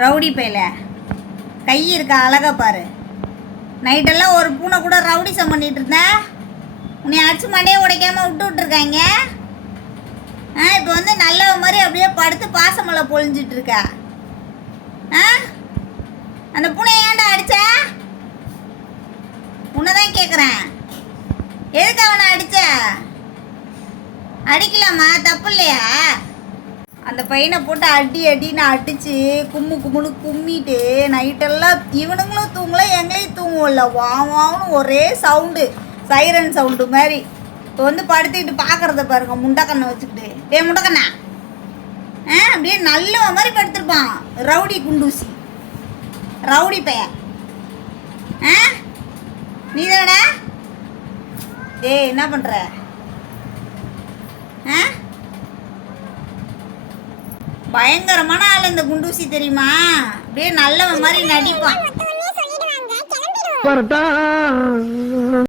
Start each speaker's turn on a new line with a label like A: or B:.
A: Rowdy பையில. கை இருக்கா அழகா பாரு. நைட்டெல்லாம் ஒரு பூனை கூட ரவுடிசம் பண்ணிட்டு இருந்த? உன்னை அடிச்சு மண்டையை உடைக்காம விட்டு விட்டுருக்காங்க? ஆ இப்போ வந்து நல்ல மாதிரி அப்படியே படுத்து பாசமலை பொழிஞ்சிட்டு இருக்கா. ஆ? அந்த பூனை ஏன்டா அடிச்ச? உன்னை தான் கேட்குறேன் எதுக்கு அவனை அடிச்ச? அடிக்கலாமா? தப்பு இல்லையா? அந்த பையனை போட்டு அடி அடின்னு அடிச்சு கும்மு கும்முன்னு கும்மிட்டு நைட்டெல்லாம் இவனுங்களும் தூங்கல எங்களையும் தூங்குவோம்ல. வா வான்னு ஒரே சவுண்டு சைரன் சவுண்டு மாதிரி. இப்போ வந்து படுத்துக்கிட்டு பார்க்கறத பாருங்க முண்டக்கண்ணை வச்சுக்கிட்டு. டே முண்டக்கண்ணா ஆ அப்படியே நல்ல மாதிரி படுத்திருப்பான். ரவுடி குண்டூசி. ரவுடி பையன். ஆ நீ டேய் என்ன பண்ணுற ஆ பயங்கரமான ஆள் இந்த குண்டூசி தெரியுமா? அப்படியே நல்லவன் மாதிரி நடிப்பான்.
B: வரட்டா